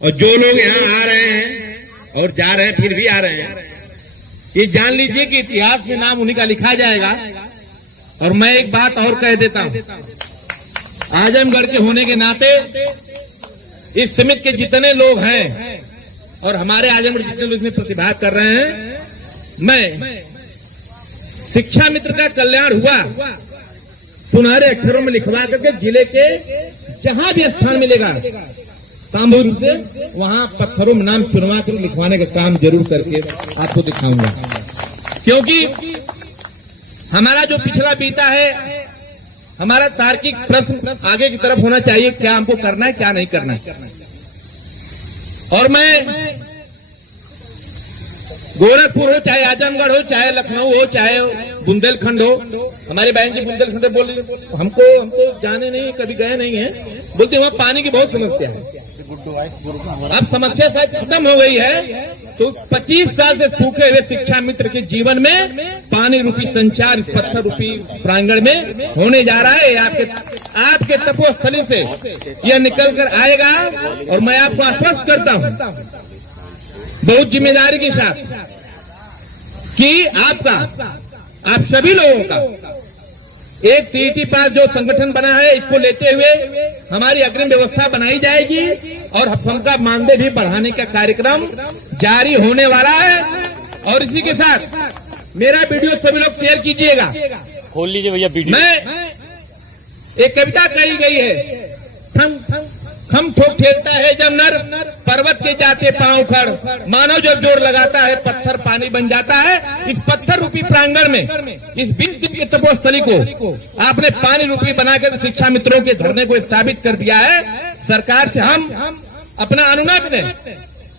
और जो लोग यहाँ आ रहे हैं और जा रहे हैं फिर भी आ रहे हैं, ये जान लीजिए कि इतिहास में नाम उन्हीं का लिखा जाएगा। और मैं एक बात और कह देता हूं, आजमगढ़ के होने के नाते इस समिति के जितने लोग हैं और हमारे आजमगढ़ जितने लोग इसमें प्रतिभाग कर रहे हैं, मैं शिक्षा मित्र का कल्याण हुआ सुनहरे अक्षरों में लिखवा करके जिले के जहां भी स्थान मिलेगा सामूहिक रूप से वहां पत्थरों में नाम चुनवा कर लिखवाने का काम जरूर करके आपको दिखाऊंगा। क्योंकि हमारा जो पिछला बीता है, हमारा तार्किक प्रश्न आगे की तरफ होना चाहिए, क्या हमको करना है क्या नहीं करना है। और मैं गोरखपुर हो चाहे आजमगढ़ हो चाहे लखनऊ हो चाहे बुंदेलखंड हो, हमारे बहन जी बुंदेलखंड बोल रही हमको जाने नहीं, कभी गए नहीं है, बोलते वहां पानी की बहुत समस्या है। अब समस्या शायद खत्म हो गई है, तो 25 साल से सूखे हुए शिक्षा मित्र के जीवन में पानी रूपी संचार इस पत्थर रूपी प्रांगण में होने जा रहा है। आपके तपोस्थली से यह निकल कर आएगा और मैं आपको आश्वस्त करता हूं बहुत जिम्मेदारी के साथ कि आप सभी लोगों का एक टीटी पास जो संगठन बना है, इसको लेते हुए हमारी अग्रिम व्यवस्था बनाई जाएगी और हमका मानदेय भी बढ़ाने का कार्यक्रम जारी होने वाला है। और इसी के साथ मेरा वीडियो सभी लोग शेयर कीजिएगा, खोल लीजिए भैया वीडियो। मैं एक कविता कही गई है, हम ठोक ठेलता है जब नर पर्वत के जाते पांव खड़, मानव जब जोर लगाता है पत्थर पानी बन जाता है। इस पत्थर रूपी प्रांगण में इस 20 दिन के तपोस्थली को आपने पानी रूपी बनाकर शिक्षा मित्रों के धरने को साबित कर दिया है। सरकार से हम अपना अनुनय ने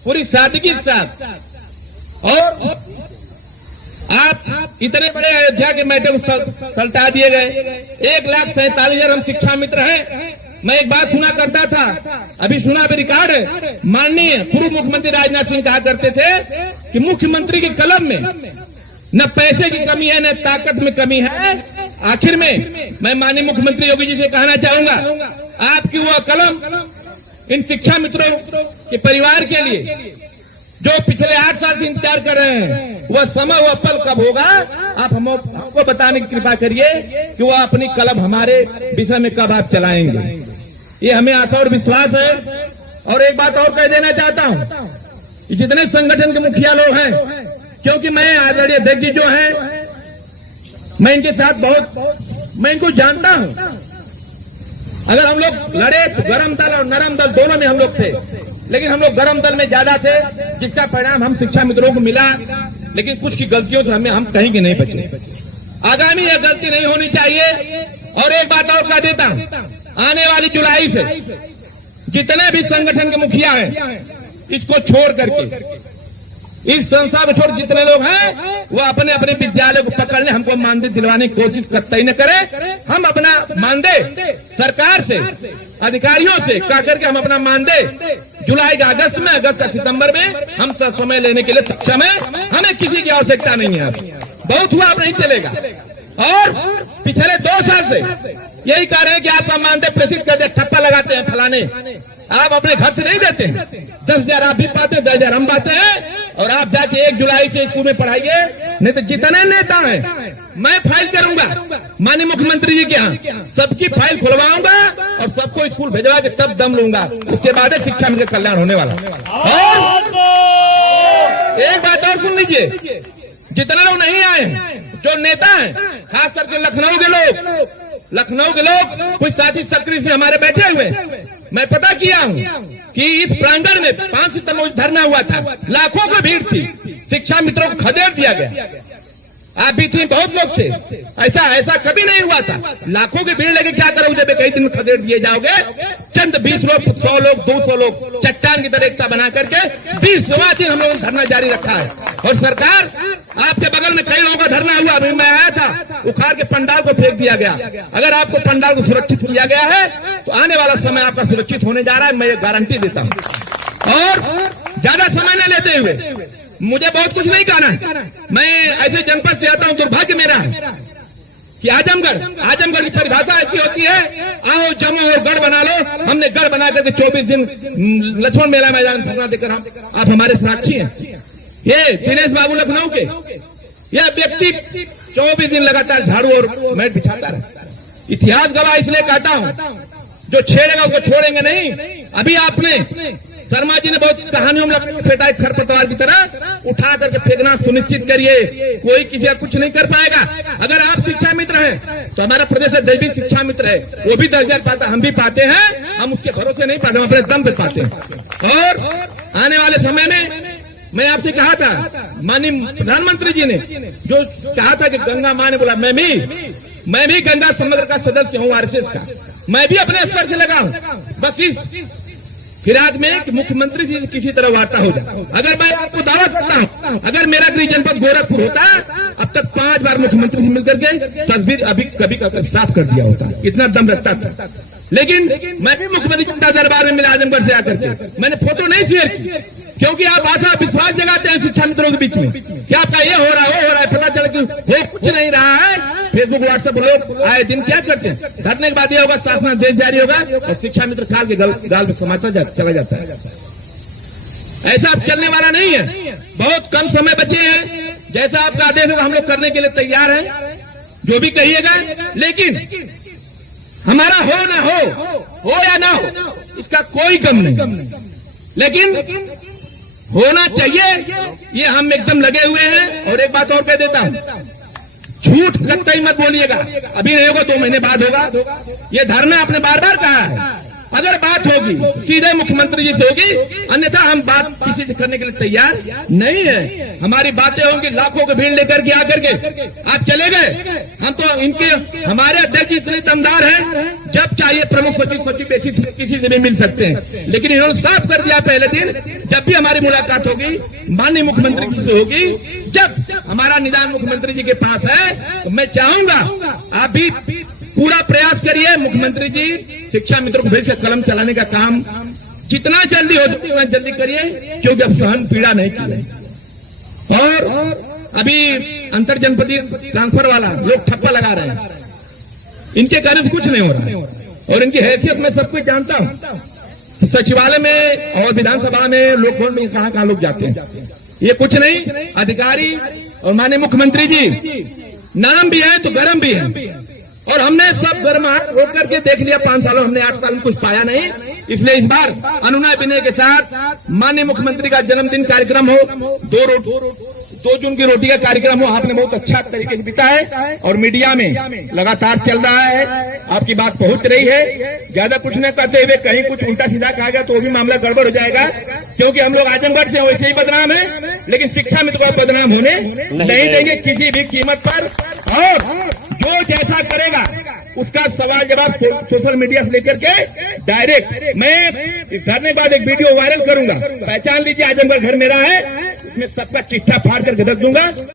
पूरी सादगी के साथ, और आप इतने बड़े अयोध्या के मैटर सल्टा दिए गए, 1,47,000 हम शिक्षा मित्र हैं। मैं एक बात सुना करता था, अभी सुना भी रिकॉर्ड है, माननीय पूर्व मुख्यमंत्री राजनाथ सिंह कहा करते थे कि मुख्यमंत्री की कलम में न पैसे की कमी है न ताकत में कमी है। आखिर में मैं माननीय मुख्यमंत्री योगी जी से कहना चाहूंगा, आपकी वह कलम इन शिक्षा मित्रों के परिवार के लिए जो पिछले 8 साल से इंतजार कर रहे हैं, वह समय वह पल कब होगा, आप हमको बताने की कृपा करिए कि वह अपनी कलम हमारे विषय में कब आप चलाएंगे। ये हमें आशा और विश्वास है। और एक बात और कह देना चाहता हूं, जितने संगठन के मुखिया लोग हैं, क्योंकि मैं आदरणीय अध्यक्ष जी जो हैं, मैं इनके साथ मैं इनको जानता हूं। अगर हम लोग लड़े तो गरम दल और नरम दल दोनों में हम लोग थे, लेकिन हम लोग गरम दल में ज्यादा थे, जिसका परिणाम हम शिक्षा मित्रों को मिला। लेकिन कुछ की गलतियों से हम कहीं के नहीं बचे। आगामी यह गलती नहीं होनी चाहिए। और एक बात और कह देता हूं, आने वाली जुलाई से जितने भी संगठन के मुखिया हैं, इसको छोड़ करके इस संस्था को छोड़ जितने लोग हैं, वो अपने अपने विद्यालय को पकड़ने हमको मानदेय दिलवाने की कोशिश कतई न करें। हम अपना मानदेय सरकार से, अधिकारियों से कह करके हम अपना मानदेय जुलाई का अगस्त में, अगस्त का सितंबर में हम समय लेने के लिए सक्षम है। हमें किसी की आवश्यकता नहीं है। बहुत हुआ, अब नहीं चलेगा। और पिछले 2 साल से यही कह रहे हैं कि आपका मानदेय प्रेषित कर दे, ठप्पा लगाते हैं फलाने, आप अपने घर से नहीं देते हैं। 10,000 आप भी पाते हैं, 10,000 हम पाते हैं। और आप जाके 1 जुलाई से स्कूल में पढ़ाइए, नहीं तो जितने नेता हैं मैं फाइल करूंगा माननीय मुख्यमंत्री जी के यहाँ, सबकी फाइल खुलवाऊंगा और सबको स्कूल भेजवा के तब दम लूंगा। उसके बाद शिक्षा में कल्याण होने वाला। और एक बात और सुन लीजिए, जितने लोग नहीं आए हैं, जो नेता हैं, खास करके लखनऊ के लोग कुछ साथी सक्रिय से हमारे बैठे हुए, मैं पता किया हूं कि इस प्रांगण में 5 सितंबर को धरना हुआ था, लाखों की भीड़ थी, शिक्षा मित्रों को खदेड़ दिया गया। आप भी थी, बहुत लोग थे, ऐसा कभी नहीं हुआ था। लाखों की भीड़ लेके क्या करोगे जब कई दिन खदेड़ दिए जाओगे। चंद 20 लोग, 100 लोग, 200 लोग चट्टान की तरह एकता बना करके 20 दिन हम लोगों ने धरना जारी रखा है। और सरकार, आपके बगल में कई लोगों का धरना हुआ, अभी मैं आया था, उखाड़ के पंडाल को फेंक दिया गया। अगर आपको पंडाल को सुरक्षित किया गया है तो आने वाला समय आपका सुरक्षित होने जा रहा है, मैं ये गारंटी देता हूं। और ज्यादा समय न लेते हुए, मुझे बहुत कुछ नहीं कहना है, मैं ऐसे जनपद से आता हूं, दुर्भाग्य मेरा है कि आजमगढ़ की परिभाषा ऐसी होती है, आओ जमो और गढ़ बना लो। हमने गढ़ बना करके 24 दिन लक्ष्मण मेला मैदान में धरना देकर आप हमारे साक्षी हैं। ये दिनेश बाबू लखनऊ के, यह व्यक्ति 24 दिन लगातार झाड़ू और मैट बिछाता रहा। इतिहास गवाह इसलिए कहता हूं, जो छेड़ेगा उसको छोड़ेंगे नहीं। अभी आपने शर्मा जी ने बहुत कहानियों में फेंटा है, खरपतवार की तरह उठा करके फेंकना सुनिश्चित करिए, कोई किसी का कुछ नहीं कर पाएगा। अगर आप शिक्षा मित्र हैं तो हमारा प्रदेश देश भी शिक्षा मित्र है, वो भी दर्जा पाता, हम भी पाते हैं। हम उसके भरोसे नहीं पाते, हम अपने दम पे पाते हैं। और आने वाले समय में मैं आपसे कहा था, माननीय प्रधानमंत्री जी ने जो कहा था कि गंगा माँ ने बोला, मैं भी गंगा समुद्र का सदस्य हूँ, आरएसएस का, मैं भी अपने स्तर से लगा हूँ। बस इस फिराक में कि मुख्यमंत्री जी किसी तरह वार्ता हो जाए। अगर मैं आपको दावा करता हूँ, अगर मेरा गृह जनपद गोरखपुर होता, अब तक 5 बार मुख्यमंत्री से मिलकर के तस्वीर अभी कभी साफ कर दिया होता, इतना दम रखता था। लेकिन मैं भी मुख्यमंत्री जनता दरबार में मिला आजमगढ़ से आकर के, मैंने फोटो नहीं शेयर की, क्योंकि आप आशा विश्वास जगाते हैं शिक्षा मित्रों के बीच में कि आपका ये हो रहा है, वो हो रहा है, पता चला कि वो कुछ नहीं रहा है। फेसबुक व्हाट्सएप लोग आए दिन क्या करते हैं, धरने के बाद ये होगा, शासनादेश जारी होगा और शिक्षा मित्र खाल के गाल में समाता चला जाता है। ऐसा अब चलने वाला नहीं है। बहुत कम समय बचे हैं, जैसा आपका आदेश होगा हम लोग करने के लिए तैयार हैं, जो भी कहिएगा। लेकिन हमारा हो ना हो या ना हो, इसका कोई गम नहीं, लेकिन होना चाहिए, ये हम एकदम लगे हुए हैं। और एक बात और कह देता हूं, झूठ कतई मत बोलिएगा, अभी नहीं होगा 2 महीने बाद होगा। ये धरना आपने बार बार कहा है, अगर बात होगी सीधे मुख्यमंत्री जी से होगी, अन्यथा हम बात किसी से करने के लिए तैयार नहीं है। हमारी बातें होंगी, लाखों की भीड़ लेकर के आकर के आप चले गए। हम तो इनके हमारे अध्यक्ष इतने दमदार हैं, जब चाहिए प्रमुख सचिव किसी से भी मिल सकते हैं। लेकिन इन्होंने साफ कर दिया पहले दिन, जब भी हमारी मुलाकात होगी माननीय मुख्यमंत्री जी से होगी, जब हमारा निदान मुख्यमंत्री जी के पास है, तो मैं चाहूंगा आप भी पूरा प्रयास करिए। मुख्यमंत्री जी शिक्षा मित्रों को भेज कर कलम चलाने का काम जितना जल्दी हो सके उतना जल्दी करिए, क्योंकि अब सहन पीड़ा नहीं की। और अभी अंतर जनपदीय ट्रांसफर वाला लोग ठप्पा लगा रहे हैं, इनके कारण कुछ नहीं हो रहा है। और इनकी हैसियत मैं सब कुछ जानता हूं। सचिवालय में और विधानसभा में लोग भवन में कहां लोग जाते हैं, ये कुछ नहीं। अधिकारी और माननीय मुख्यमंत्री जी नरम भी है तो गर्म भी है, और हमने सब गर्माहट रोक करके देख लिया। 5 सालों हमने 8 साल में कुछ पाया नहीं, इसलिए इस बार अनुनय विनय के साथ माननीय मुख्यमंत्री का जन्मदिन कार्यक्रम हो, 2 जून की रोटी का कार्यक्रम हो, आपने बहुत अच्छा तरीके से बिता है और मीडिया में लगातार चल रहा है, आपकी बात पहुंच रही है। ज्यादा कुछ न कहते हुए कहीं कुछ उल्टा सीधा कहा गया तो वो भी मामला गड़बड़ हो जाएगा, क्योंकि हम लोग आजमगढ़ से वैसे ही बदनाम है, लेकिन शिक्षा मित्र को बदनाम होने नहीं देंगे किसी भी कीमत पर। और जो जैसा करेगा उसका सवाल जवाब सोशल मीडिया से लेकर के डायरेक्ट मैं इस धरने के बाद एक वीडियो वायरल करूंगा, पहचान लीजिए आजमगढ़ घर मेरा है, इसमें सबका चिट्ठा फाड़ करके रख दूंगा।